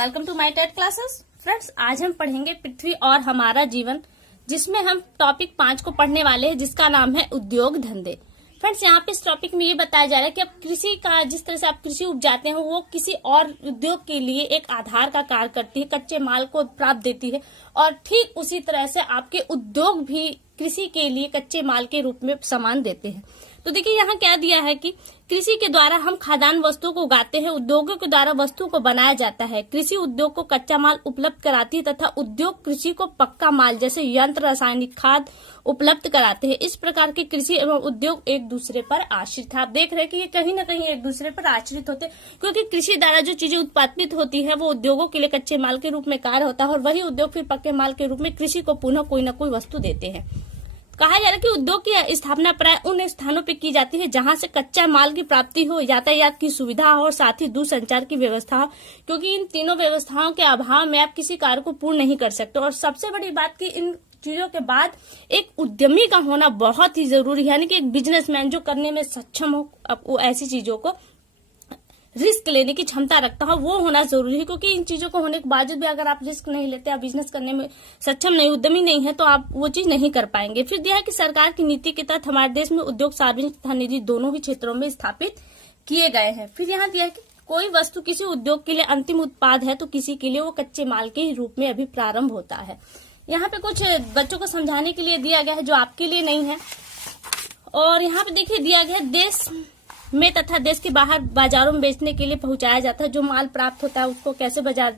Welcome to my TET classes. Friends, आज हम पढ़ेंगे पृथ्वी और हमारा जीवन, जिसमें हम टॉपिक 5 को पढ़ने वाले हैं, जिसका नाम है उद्योग धंधे। फ्रेंड्स, यहाँ पे इस टॉपिक में ये बताया जा रहा है कि अब कृषि का, जिस तरह से आप कृषि उपजाते हैं, वो किसी और उद्योग के लिए एक आधार का कार्य करती है, कच्चे माल को प्राप्त देती है, और ठीक उसी तरह से आपके उद्योग भी कृषि के लिए कच्चे माल के रूप में सामान देते हैं। तो देखिए यहाँ क्या दिया है कि कृषि के द्वारा हम खाद्यान्न वस्तुओं को उगाते हैं, उद्योगों के द्वारा वस्तु को बनाया जाता है। कृषि उद्योग को कच्चा माल उपलब्ध कराती है तथा उद्योग कृषि को पक्का माल जैसे यंत्र, रासायनिक खाद उपलब्ध कराते हैं। इस प्रकार के कृषि एवं उद्योग एक दूसरे पर आश्रित है। आप देख रहे हैं कि ये कहीं न कहीं एक दूसरे पर आश्रित होते हैं, क्योंकि कृषि द्वारा जो चीजें उत्पादित होती है वो उद्योगों के लिए कच्चे माल के रूप में कार्य होता है, और वही उद्योग फिर पक्के माल के रूप में कृषि को पुनः कोई न कोई वस्तु देते हैं। कहा जा रहा है कि उद्योग की स्थापना प्राय उन स्थानों पर की जाती है जहां से कच्चा माल की प्राप्ति हो, यातायात की सुविधा हो और साथ ही दूरसंचार की व्यवस्था हो, क्योंकि इन तीनों व्यवस्थाओं के अभाव में आप किसी कार्य को पूर्ण नहीं कर सकते। और सबसे बड़ी बात कि इन चीजों के बाद एक उद्यमी का होना बहुत ही जरूरी है, यानी कि एक बिजनेसमैन जो करने में सक्षम हो, वो ऐसी चीजों को रिस्क लेने की क्षमता रखता हो, वो होना जरूरी है। क्योंकि इन चीजों को होने के बावजूद भी अगर आप रिस्क नहीं लेते, आप बिजनेस करने में सक्षम नहीं, उद्यमी नहीं है, तो आप वो चीज नहीं कर पाएंगे। फिर दिया है कि सरकार की नीति के तहत हमारे देश में उद्योग सार्वजनिक तथा निजी दोनों ही क्षेत्रों में स्थापित किए गए हैं। फिर यहाँ दिया है कि कोई वस्तु किसी उद्योग के लिए अंतिम उत्पाद है तो किसी के लिए वो कच्चे माल के रूप में अभी प्रारंभ होता है। यहाँ पे कुछ बच्चों को समझाने के लिए दिया गया है जो आपके लिए नहीं है। और यहाँ पे देखिए दिया गया है देश में तथा देश के बाहर बाजारों में बेचने के लिए पहुंचाया जाता है। जो माल प्राप्त होता है उसको कैसे बाजार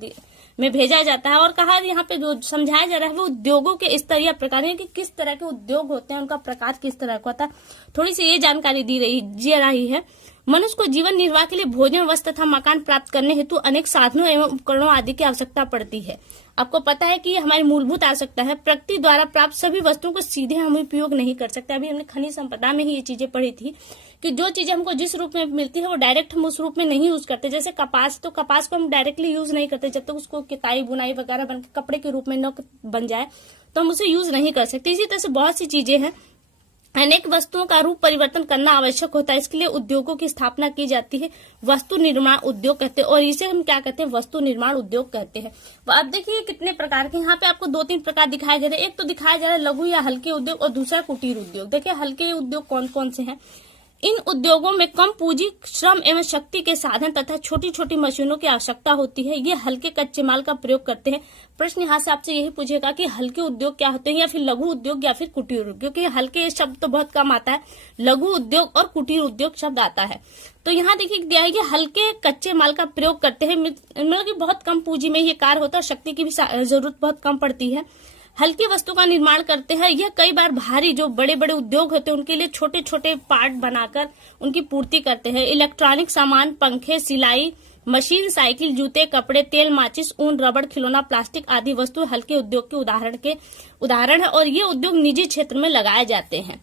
में भेजा जाता है। और कहा यहाँ पे जो समझाया जा रहा है वो उद्योगों के स्तर या प्रकार, कि किस तरह के उद्योग होते हैं, उनका प्रकार किस तरह का होता है, थोड़ी सी ये जानकारी दी रही है। मनुष्य को जीवन निर्वाह के लिए भोजन, वस्त्र तथा मकान प्राप्त करने हेतु अनेक साधनों एवं उपकरणों आदि की आवश्यकता पड़ती है। आपको पता है कि ये हमारी मूलभूत आवश्यकता है। प्रकृति द्वारा प्राप्त सभी वस्तुओं को सीधे हम उपयोग नहीं कर सकते। अभी हमने खनिज संपदा में ही ये चीजें पढ़ी थी कि जो चीजें हमको जिस रूप में मिलती है वो डायरेक्ट हम उस रूप में नहीं यूज करते। जैसे कपास, तो कपास को हम डायरेक्टली यूज नहीं करते, जब तक उसको किताई बुनाई वगैरह बन के कपड़े के रूप में न बन जाए तो हम उसे यूज नहीं कर सकते। इसी तरह से बहुत सी चीजें हैं, अनेक वस्तुओं का रूप परिवर्तन करना आवश्यक होता है। इसके लिए उद्योगों की स्थापना की जाती है। वस्तु निर्माण उद्योग कहते हैं, और इसे हम क्या कहते हैं, वस्तु निर्माण उद्योग कहते हैं। अब देखिए कितने प्रकार के, यहाँ पे आपको 2-3 प्रकार दिखाई दे रहे हैं। एक तो दिखाया जा रहा है लघु या हल्के उद्योग, और दूसरा कुटीर उद्योग। देखिए हल्के उद्योग कौन कौन से हैं। इन उद्योगों में कम पूंजी, श्रम एवं शक्ति के साधन तथा छोटी छोटी मशीनों की आवश्यकता होती है। ये हल्के कच्चे माल का प्रयोग करते हैं। प्रश्न यहाँ से आपसे यही पूछेगा कि हल्के उद्योग क्या होते हैं, या फिर लघु उद्योग या फिर कुटीर उद्योग, क्योंकि हल्के शब्द तो बहुत कम आता है, लघु उद्योग और कुटीर उद्योग शब्द आता है। तो यहाँ देखिए दिया है कि हल्के कच्चे माल का प्रयोग करते हैं, मतलब कि बहुत कम पूंजी में ये कार्य होता है, शक्ति की भी जरूरत बहुत कम पड़ती है। हल्की वस्तु का निर्माण करते हैं। यह कई बार भारी जो बड़े बड़े उद्योग होते हैं उनके लिए छोटे छोटे पार्ट बनाकर उनकी पूर्ति करते हैं। इलेक्ट्रॉनिक सामान, पंखे, सिलाई मशीन, साइकिल, जूते, कपड़े, तेल, माचिस, ऊन, रबड़, खिलौना, प्लास्टिक आदि वस्तु हल्के उद्योग के उदाहरण है, और ये उद्योग निजी क्षेत्र में लगाए जाते हैं।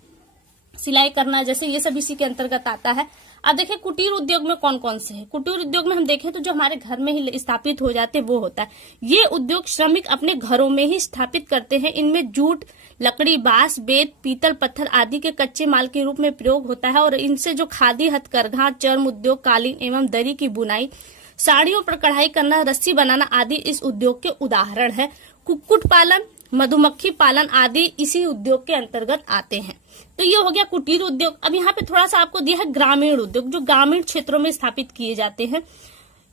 सिलाई करना जैसे ये सब इसी के अंतर्गत आता है। अब देखिए कुटीर उद्योग में कौन कौन से हैं। कुटीर उद्योग में हम देखें तो जो हमारे घर में ही स्थापित हो जाते हैं वो होता है। ये उद्योग श्रमिक अपने घरों में ही स्थापित करते हैं। इनमें जूट, लकड़ी, बांस, बेत, पीतल, पत्थर आदि के कच्चे माल के रूप में प्रयोग होता है, और इनसे जो खादी, हथकरघा, चर्म उद्योग, कालीन एवं दरी की बुनाई, साड़ियों पर कढ़ाई करना, रस्सी बनाना आदि इस उद्योग के उदाहरण है। कुक्कुट पालन, मधुमक्खी पालन आदि इसी उद्योग के अंतर्गत आते हैं। तो ये हो गया कुटीर उद्योग। अब यहाँ पे थोड़ा सा आपको दिया है ग्रामीण उद्योग, जो ग्रामीण क्षेत्रों में स्थापित किए जाते हैं,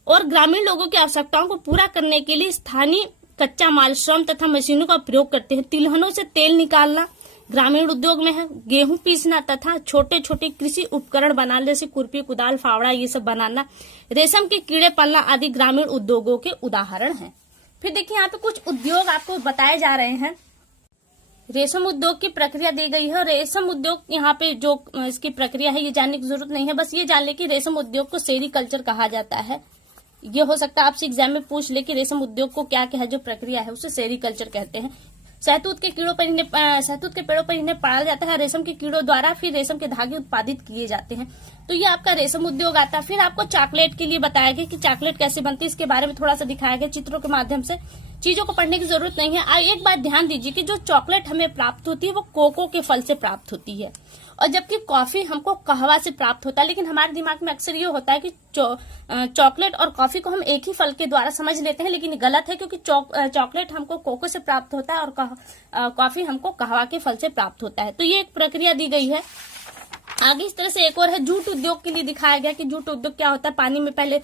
और ग्रामीण लोगों की आवश्यकताओं को पूरा करने के लिए स्थानीय कच्चा माल, श्रम तथा मशीनों का प्रयोग करते हैं। तिलहनों से तेल निकालना ग्रामीण उद्योग में है। गेहूं पीसना तथा छोटे छोटे कृषि उपकरण बनाना जैसे खुरपी, कुदाल, फावड़ा ये सब बनाना, रेशम के कीड़े पालना आदि ग्रामीण उद्योगों के उदाहरण हैं। फिर देखिए यहाँ पे कुछ उद्योग आपको बताए जा रहे हैं। रेशम उद्योग की प्रक्रिया दी गई है, और रेशम उद्योग यहाँ पे जो इसकी प्रक्रिया है ये जानने की जरूरत नहीं है, बस ये जान ले कि रेशम उद्योग को सेरीकल्चर कहा जाता है। ये हो सकता है आपसे एग्जाम में पूछ ले कि रेशम उद्योग को क्या क्या है जो प्रक्रिया है, उसे सेरीकल्चर कहते हैं। शहतूत के पेड़ों पर इन्हें पाला जाता है। रेशम के कीड़ों द्वारा फिर रेशम के धागे उत्पादित किए जाते हैं। तो ये आपका रेशम उद्योग आता है। फिर आपको चॉकलेट के लिए बताया गया कि चॉकलेट कैसे बनती है, इसके बारे में थोड़ा सा दिखाया गया चित्रों के माध्यम से। चीजों को पढ़ने की जरूरत नहीं है। एक बात ध्यान दीजिए कि जो चॉकलेट हमें प्राप्त होती है वो कोको के फल से प्राप्त होती है, और जबकि कॉफी हमको कहवा से प्राप्त होता है। लेकिन हमारे दिमाग में अक्सर ये होता है कि चॉकलेट और कॉफी को हम एक ही फल के द्वारा समझ लेते हैं, लेकिन गलत है, क्योंकि चॉकलेट हमको कोको से प्राप्त होता है और कॉफी हमको कहवा के फल से प्राप्त होता है। तो ये एक प्रक्रिया दी गई है। आगे इस तरह से एक और है, जूट उद्योग के लिए दिखाया गया कि जूट उद्योग क्या होता है। पानी में पहले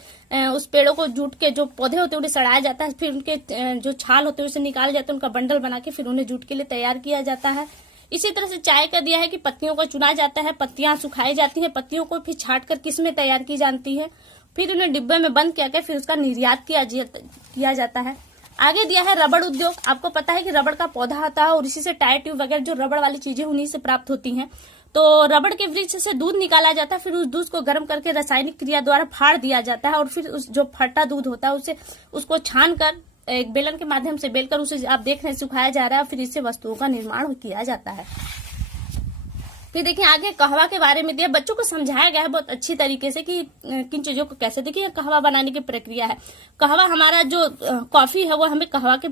उस पेड़ों को, जूट के जो पौधे होते हैं उन्हें सड़ाया जाता है, फिर उनके जो छाल होते हैं उसे निकाल जाते हैं, उनका बंडल बना के फिर उन्हें जूट के लिए तैयार किया जाता है। इसी तरह से चाय का दिया है कि पत्तियों को चुना जाता है, पत्तियां सुखाई जाती हैं, पत्तियों को फिर छाट कर किस्में तैयार की जाती है, फिर उन्हें डिब्बे में बंद किया फिर उसका निर्यात किया जाता है। आगे दिया है रबड़ उद्योग। आपको पता है कि रबड़ का पौधा आता है और इसी से टायर ट्यूब वगैरह जो रबड़ वाली चीजें उन्हीं से प्राप्त होती हैं। तो रबड़ के वृक्ष से दूध निकाला जाता है, फिर उस दूध को गर्म करके रासायनिक क्रिया द्वारा फाड़ दिया जाता है और फिर उस जो फटा दूध होता है उसको छान कर एक बेलन के माध्यम से बेलकर उसे आप देख रहे हैं सुखाया जा रहा है, फिर इससे वस्तुओं का निर्माण किया जाता है। फिर देखिए आगे कहवा के बारे में दिया, बच्चों को समझाया गया है बहुत अच्छी तरीके से कि किन चीजों को कैसे। देखिए कहवा बनाने की प्रक्रिया है। कहवा हमारा जो कॉफी है वो हमें कहवा के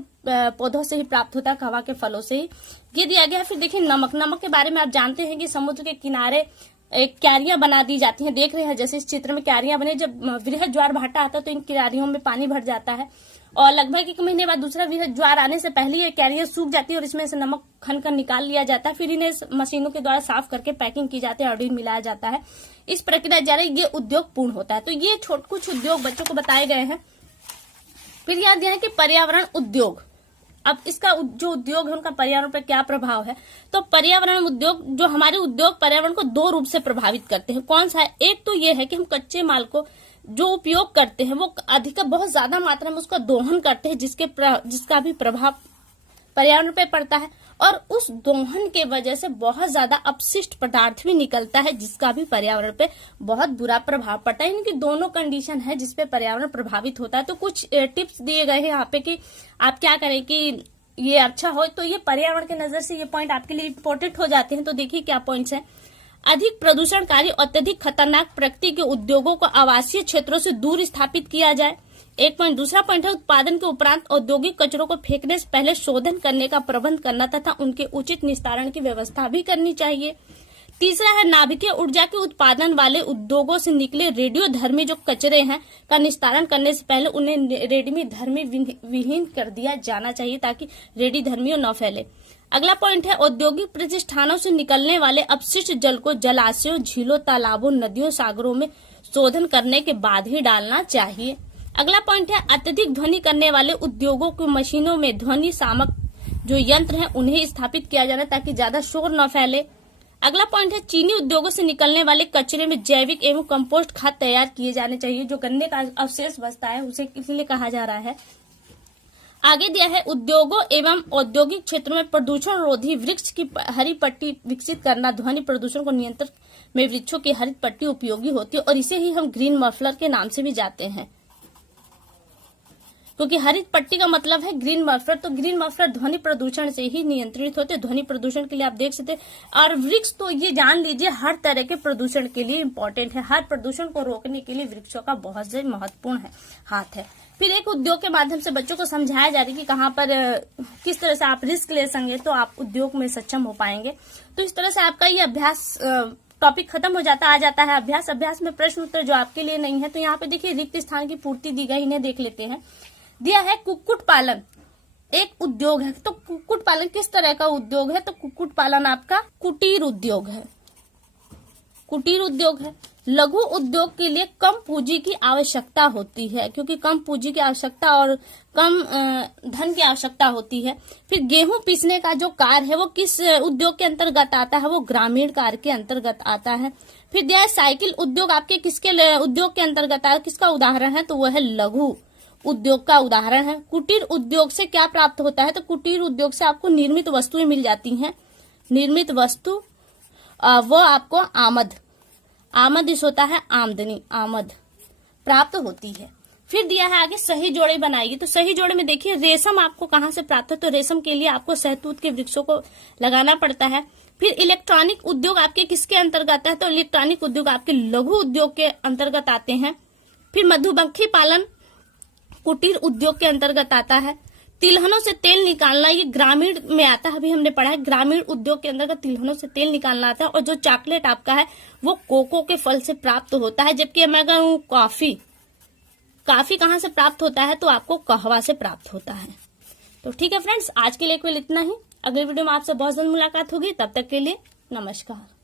पौधों से ही प्राप्त होता है, कहवा के फलों से ही ये दिया गया है। फिर देखिए नमक के बारे में आप जानते हैं कि समुद्र के किनारे एक क्यारियां बना दी जाती हैं, देख रहे हैं जैसे इस चित्र में क्यारियां बने। जब वृहद ज्वार भाटा आता है तो इन क्यारियों में पानी भर जाता है और लगभग 1 महीने बाद दूसरा वृहद ज्वार आने से पहले ये क्यारियां सूख जाती है और इसमें से नमक खन कर निकाल लिया जाता है। फिर इन्हें मशीनों के द्वारा साफ करके पैकिंग की जाती है, ऑर्डर मिलाया जाता है। इस प्रक्रिया द्वारा ये उद्योग पूर्ण होता है। तो ये कुछ उद्योग बच्चों को बताए गए हैं। फिर याद दिया है कि पर्यावरण उद्योग। अब इसका जो उद्योग है उनका पर्यावरण पर क्या प्रभाव है। तो पर्यावरण उद्योग, जो हमारे उद्योग पर्यावरण को 2 रूप से प्रभावित करते हैं। कौन सा है? एक तो ये है कि हम कच्चे माल को जो उपयोग करते हैं वो बहुत ज्यादा मात्रा में उसका दोहन करते हैं, जिसका भी प्रभाव पर्यावरण पे पड़ता है, और उस दोहन के वजह से बहुत ज्यादा अपशिष्ट पदार्थ भी निकलता है, जिसका भी पर्यावरण पे बहुत बुरा प्रभाव पड़ता है। इनकी दोनों कंडीशन है जिसपे पर्यावरण प्रभावित होता है। तो कुछ टिप्स दिए गए हैं यहाँ पे कि आप क्या करें कि ये अच्छा हो। तो ये पर्यावरण के नजर से ये पॉइंट आपके लिए इम्पोर्टेंट हो जाते हैं। तो देखिए क्या पॉइंट्स हैं। अधिक प्रदूषणकारी, अत्यधिक खतरनाक प्रकृति के उद्योगों को आवासीय क्षेत्रों से दूर स्थापित किया जाए। एक पॉइंट। दूसरा पॉइंट है उत्पादन के उपरांत औद्योगिक कचरों को फेंकने से पहले शोधन करने का प्रबंध करना तथा उनके उचित निस्तारण की व्यवस्था भी करनी चाहिए। तीसरा है नाभिकीय ऊर्जा के उत्पादन वाले उद्योगों से निकले रेडियोधर्मी जो कचरे हैं का निस्तारण करने से पहले उन्हें रेडियोधर्मी विहीन कर दिया जाना चाहिए ताकि रेडियोधर्मियों न फैले। अगला पॉइंट है औद्योगिक प्रतिष्ठानों से निकलने वाले अपशिष्ट जल को जलाशयों, झीलों, तालाबों, नदियों, सागरों में शोधन करने के बाद ही डालना चाहिए। अगला पॉइंट है अत्यधिक ध्वनि करने वाले उद्योगों की मशीनों में ध्वनि सामक जो यंत्र हैं उन्हें स्थापित किया जाना ताकि ज्यादा शोर न फैले। अगला पॉइंट है चीनी उद्योगों से निकलने वाले कचरे में जैविक एवं कंपोस्ट खाद तैयार किए जाने चाहिए। जो गन्ने का अवशेष बचता है उसे इसलिए कहा जा रहा है। आगे दिया है उद्योगों एवं औद्योगिक क्षेत्रों में प्रदूषण रोधी वृक्ष की हरी पट्टी विकसित करना। ध्वनि प्रदूषण को नियंत्रण में वृक्षों की हरित पट्टी उपयोगी होती है और इसे ही हम ग्रीन मफलर के नाम से भी जाते हैं, क्योंकि हरित पट्टी का मतलब है ग्रीन मफलर। तो ग्रीन मफलर ध्वनि प्रदूषण से ही नियंत्रित होते हैं। ध्वनि प्रदूषण के लिए आप देख सकते हैं। और वृक्ष तो ये जान लीजिए हर तरह के प्रदूषण के लिए इम्पोर्टेंट है। हर प्रदूषण को रोकने के लिए वृक्षों का बहुत से महत्वपूर्ण हाथ है। फिर एक उद्योग के माध्यम से बच्चों को समझाया जा रहा है कि कहाँ पर किस तरह से आप रिस्क ले सकेंगे तो आप उद्योग में सक्षम हो पाएंगे। तो इस तरह से आपका ये अभ्यास टॉपिक खत्म हो जाता आ जाता है। अभ्यास में प्रश्न उत्तर जो आपके लिए नहीं है। तो यहाँ पे देखिए रिक्त स्थान की पूर्ति दी गई, इन्हें देख लेते हैं। दिया है कुक्कुट पालन एक उद्योग है। तो कुक्कुट पालन किस तरह का उद्योग है? तो कुक्कुट पालन आपका कुटीर उद्योग है। कुटीर उद्योग है। लघु उद्योग के लिए कम पूंजी की आवश्यकता होती है, क्योंकि कम पूंजी की आवश्यकता और कम धन की आवश्यकता होती है। फिर गेहूं पीसने का जो कार्य है वो किस उद्योग के अंतर्गत आता है? वो ग्रामीण कार्य के अंतर्गत आता है। फिर दिया है साइकिल उद्योग आपके किसके उद्योग के अंतर्गत आता है? किसका उदाहरण है? तो वह है लघु उद्योग का उदाहरण है। कुटीर उद्योग से क्या प्राप्त होता है? तो कुटीर उद्योग से आपको निर्मित वस्तुएं मिल जाती हैं। निर्मित वस्तु वो आपको आमद इस होता है आमदनी, आमद प्राप्त होती है। फिर दिया है आगे सही जोड़े बनाइए। तो सही जोड़े में देखिए रेशम आपको कहाँ से प्राप्त है? तो रेशम के लिए आपको शहतूत के वृक्षों को लगाना पड़ता है। फिर इलेक्ट्रॉनिक उद्योग आपके किसके अंतर्गत है? तो इलेक्ट्रॉनिक उद्योग आपके लघु उद्योग के अंतर्गत आते हैं। फिर मधुमक्खी पालन कुटीर उद्योग के अंतर्गत आता है। तिलहनों से तेल निकालना ये ग्रामीण में आता है, अभी हमने पढ़ा है ग्रामीण उद्योग के अंतर्गत तिलहनों से तेल निकालना आता है। और जो चॉकलेट आपका है वो कोको के फल से प्राप्त होता है। जबकि मैं अगर हूँ कॉफी कहाँ से प्राप्त होता है, तो आपको कहवा से प्राप्त होता है। तो ठीक है फ्रेंड्स, आज के लिए केवल इतना ही। अगले वीडियो में आपसे बहुत जल्द मुलाकात होगी, तब तक के लिए नमस्कार।